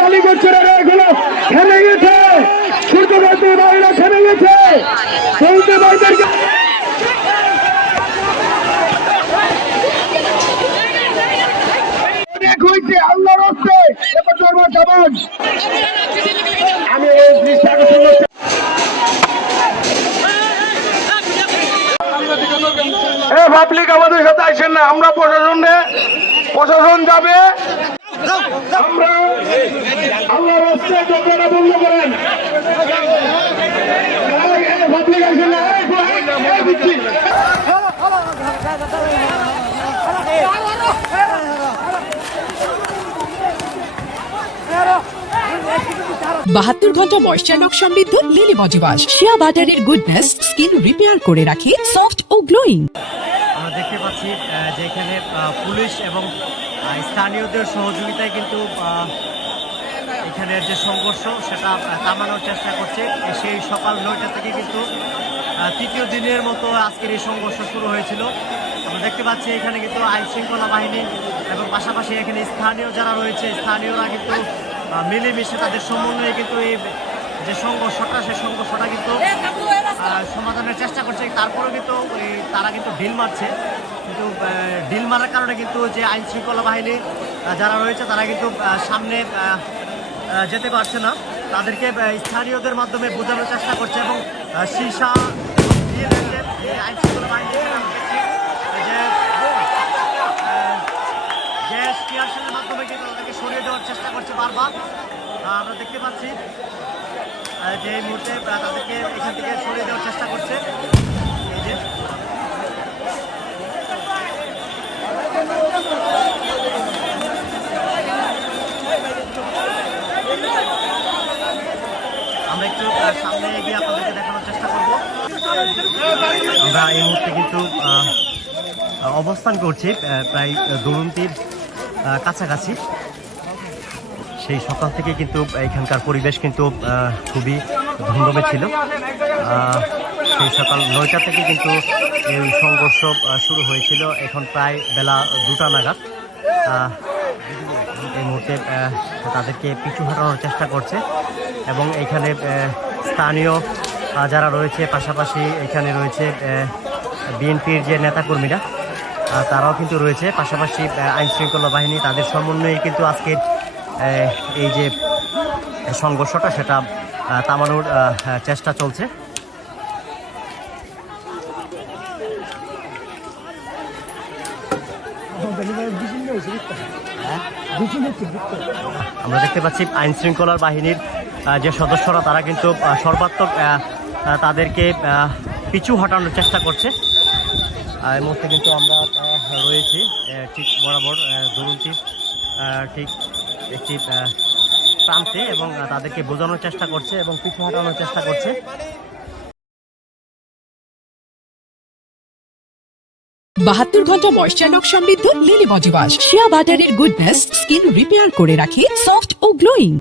গালি করছে এগুলো থেমে গেছে, সূর্যবর্তী ভাইরা থেমে গেছে, বলতে ভাইদেরকে অনেক হয়েছে। আল্লাহর হস্তে এবার দরবার যাবেন। আমি পাবলিক আমাদের সাথে আসেন না, আমরা প্রশাসন যাবে। আমরা আল্লাহর হস্তে যতটা বন্ধ করেন পাবলিক আসেন না। বাহাত্তর ঘন্টা ময়েশ্চার সমৃদ্ধ লিলি বডি ওয়াশ, শিয়া বাটারের গুডনেস স্কিন রিপেয়ার করে রাখে সফট ও গ্লোয়িং। আমরা দেখতে পাচ্ছি যে এখানে পুলিশ এবং স্থানীয়দের সহযোগিতায় কিন্তু এখানের যে সংঘর্ষ সেটা থামানোর চেষ্টা করছে। সেই সকাল 9টা থেকে কিন্তু তৃতীয় দিনের মতো আজকের এই সংঘর্ষ শুরু হয়েছিল। আমরা দেখতে পাচ্ছি এখানে কিন্তু আইন শৃঙ্খলা বাহিনী এবং পাশাপাশি এখানে স্থানীয় যারা রয়েছে, স্থানীয়রা কিন্তু মিলেমিশে তাদের সমন্বয়ে কিন্তু এই যে সংঘর্ষটা, সেই সংঘর্ষটা কিন্তু সমাধানের চেষ্টা করছে। তারপরেও কিন্তু তারা কিন্তু ঢিল মারছে, কিন্তু ঢিল মারার কারণে কিন্তু যে আইন শৃঙ্খলা বাহিনী যারা রয়েছে তারা কিন্তু সামনে যেতে পারছে না। তাদেরকে স্থানীয়দের মাধ্যমে বোঝানোর চেষ্টা করছে এবং সীসা আইন শৃঙ্খলা বাহিনী গ্যাস টিয়ারশেলের মাধ্যমে কিন্তু তাদেরকে সরিয়ে দেওয়ার চেষ্টা করছে বারবার। আমরা দেখতে পাচ্ছি যে এই মুহূর্তে তাদেরকে এখান থেকে সরিয়ে দেওয়ার চেষ্টা করছে। এই যে আমরা একটু সামনে এগিয়ে আপনাদেরকে দেখানোর চেষ্টা করব। আমরা এই মুহূর্তে কিন্তু অবস্থান করছি প্রায় দুরন্তির কাছাকাছি। সেই সকাল থেকে কিন্তু এখানকার পরিবেশ কিন্তু খুবই ধুমধুমে ছিল। সেই সকাল 9টা থেকে কিন্তু এই সংঘর্ষ শুরু হয়েছিল। এখন প্রায় বেলা 2টা নাগাদ এই মুহূর্তে তাদেরকে পিছু হটানোর চেষ্টা করছে এবং এখানে স্থানীয় যারা রয়েছে, পাশাপাশি এখানে রয়েছে বিএনপির যে নেতাকর্মীরা তারাও কিন্তু রয়েছে, পাশাপাশি আইন শৃঙ্খলা বাহিনী, তাদের সমন্বয়ে কিন্তু আজকের এই যে সংঘর্ষটা সেটা থামানোর চেষ্টা চলছে। আমরা দেখতে পাচ্ছি আইন শৃঙ্খলার বাহিনীর যে সদস্যরা তারা কিন্তু সর্বাত্মক তাদেরকে পিছু হটানোর চেষ্টা করছে। এই মুহূর্তে কিন্তু আমরা রয়েছি ঠিক বরাবর দুরন্তির ঠিক একটি প্রান্তে এবং তাদেরকে বোঝানোর চেষ্টা করছে এবং পিছু হটানোর চেষ্টা করছে। বাহাত্তর ঘন্টা ময়েশ্চার সমৃদ্ধ লিলি বডি ওয়াশ, শিয়া বাটারের গুডনেস স্কিন রিপেয়ার করে রাখে সফট ও গ্লোয়িং।